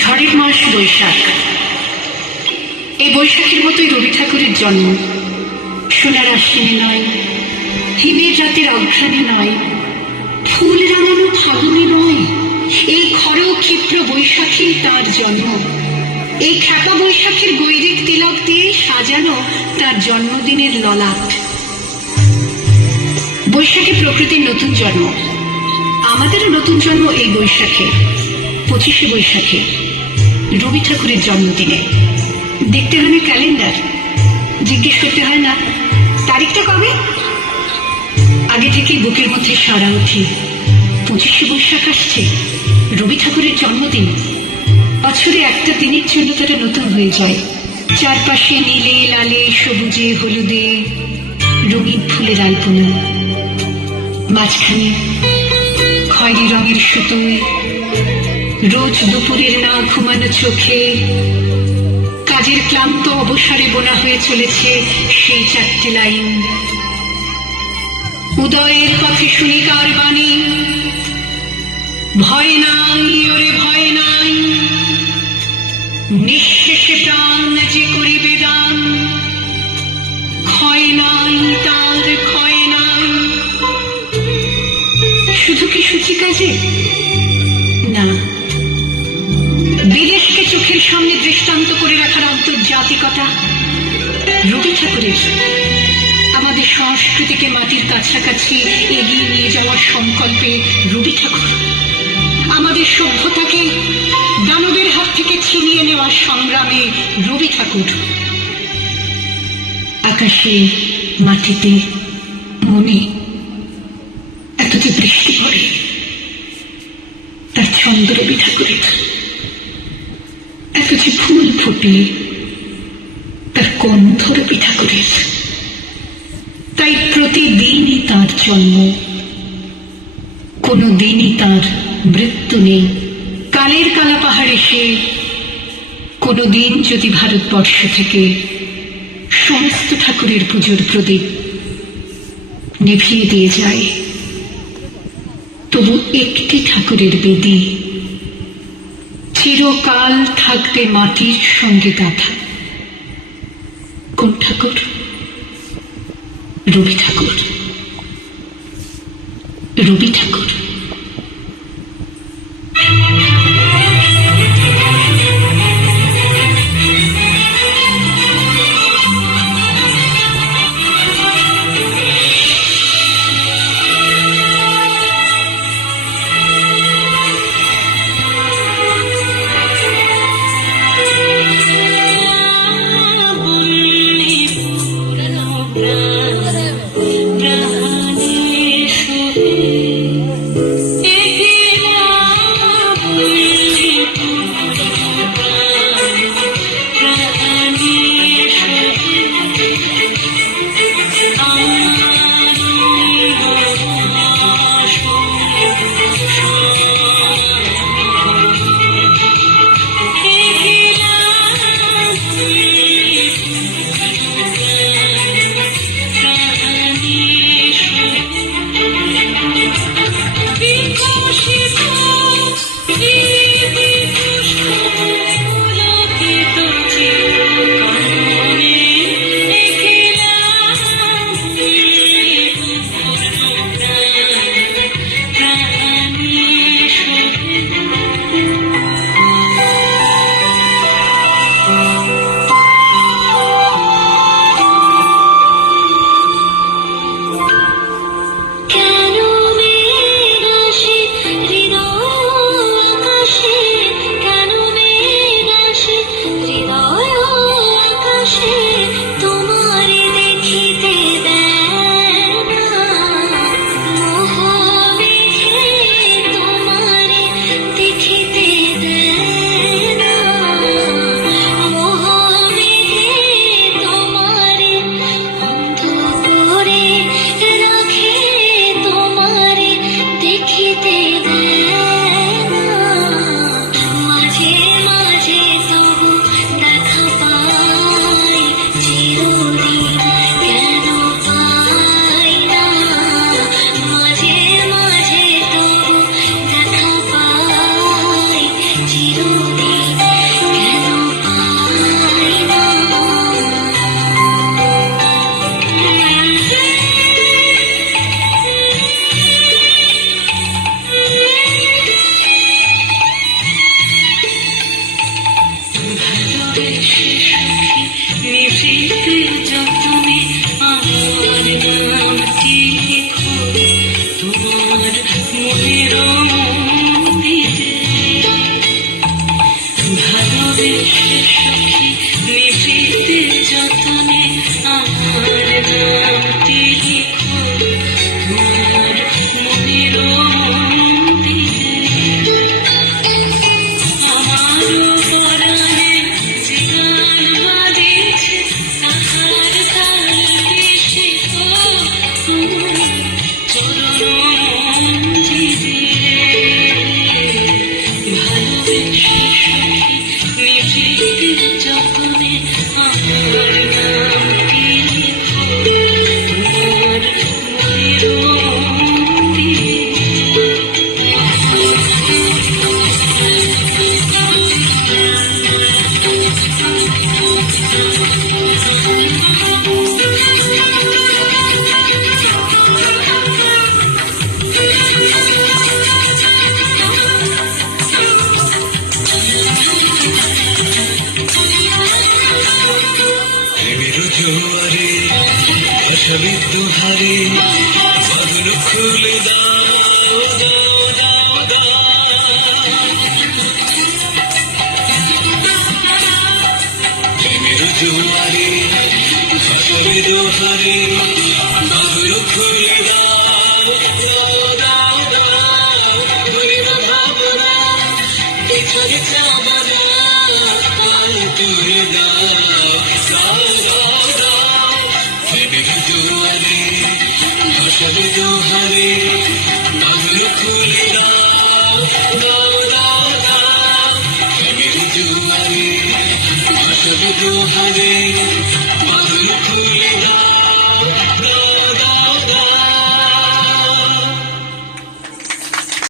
ঝড়ের মাস বৈশাখ। এই বৈশাখের মতোই রবি ঠাকুরের জন্ম। সোনার আশ্বিনে নয়, হিমের রাতের অঘ্রাণে নয়, ফুল রাঙানো ফাগুনে নয়, এই খর ক্ষিপ্র বৈশাখী তার জন্ম। এই খ্যাপা বৈশাখের গৈরিক তিলক দিয়ে সাজানো তার জন্মদিনের ললাট। বৈশাখে প্রকৃতির নতুন জন্ম, আমাদেরও নতুন জন্ম এই বৈশাখে, 25শে বৈশাখে, রবি ঠাকুরের জন্মদিনে। দেখতে হয় না ক্যালেন্ডার, জিজ্ঞেস করতে হয় না তারিখটা কবে। আগে থেকেই বুকের মধ্যে সারা ওঠে, 25শে বৈশাখ আসছে, রবি ঠাকুরের জন্মদিন। বছরে একটা দিনের জন্য তারা নতুন হয়ে যায়। চারপাশে নীলে লালে সবুজে হলুদে রঙিন ফুলের আলপনা, মাঝখানে খয়েরি রঙের সুতোয় রোজ দুপুরের না ঘুমানো চোখে কাজের ক্লান্ত অবসরে বোনা হয়ে চলেছে সেই 4টে লাইন। উদয়ের পথে শুনি কার বাণী, ভয় নাই ওরে ভয় নাই, নিঃশেষে প্রাণ যে করিবে দান, ক্ষয় নাই তার ক্ষয় নাই। শুধু কি সূচি কাজে? না, বিদেশকে চোখের সামনে দৃষ্টান্ত করে রাখার আন্তর্জাতিকতা রবি ঠাকুরের। আমাদের সংস্কৃতিকে মাটির কাছাকাছি এগিয়ে নিয়ে যাওয়ার সংকল্পে রবি ঠাকুর। আমাদের সভ্যতাকে দানবের হাত থেকে ছিনিয়ে নেওয়ার সংগ্রামে রবি ঠাকুর। আকাশে মাটিতে মনে এত যে বৃষ্টি পড়ে, তার ছন্দ রবি ঠাকুরের। এত যে ফুল ফুটে, তার গন্ধ রবি ঠাকুরের। তাই প্রতিদিনই তার জন্ম, কোনো দিনই তার মৃত্যু নেই। কালের কালা পাহাড়ে সে কোনো দিন যদি ভারতবর্ষ থেকে সমস্ত ঠাকুরের পুজোর প্রদীপ নিভিয়ে দিয়ে যায়, তবু একটি ঠাকুরের বেদি চিরকাল থাকবে মাটির সঙ্গে গাঁথা। কোন ঠাকুর? রবি ঠাকুর। রবি ঠাকুর। ভাষাবিদ হারে বাঁধন খুলে দাও দাও দাও দাও প্রেমের জোয়ারে ভাষাবিদ হারে বাঁধন খুলে দাও দাও দাও দাও ধরিব ভাবনা পেছনে চাবনা পাল তুলে দাও দাও দাও দাও প্রেমের জোয়ারে ভাষাবিদ হারে বাঁধন খুলে দাও দাও দাও দাও প্রেমের জোয়ারে ভাষাবিদ হারে